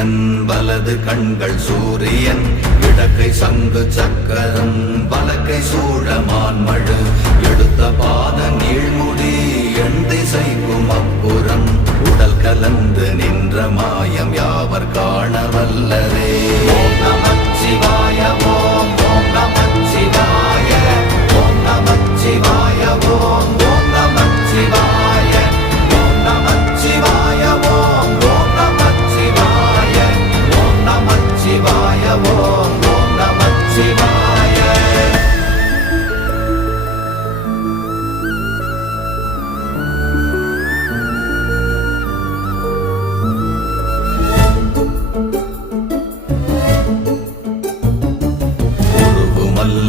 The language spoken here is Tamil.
இந்திரன் வலது கண்கள் சூரியன் இடக்கை சங்கு சக்கரம் வலக்கை சூழமான் மழு எடுத்த பாத நீழ்முடி எண் திசைக்கும் அப்புறம் உடல் கலந்து நின்ற மாயம் யாவர் காண வல்லரே. ஓம் நமச்சிவாய.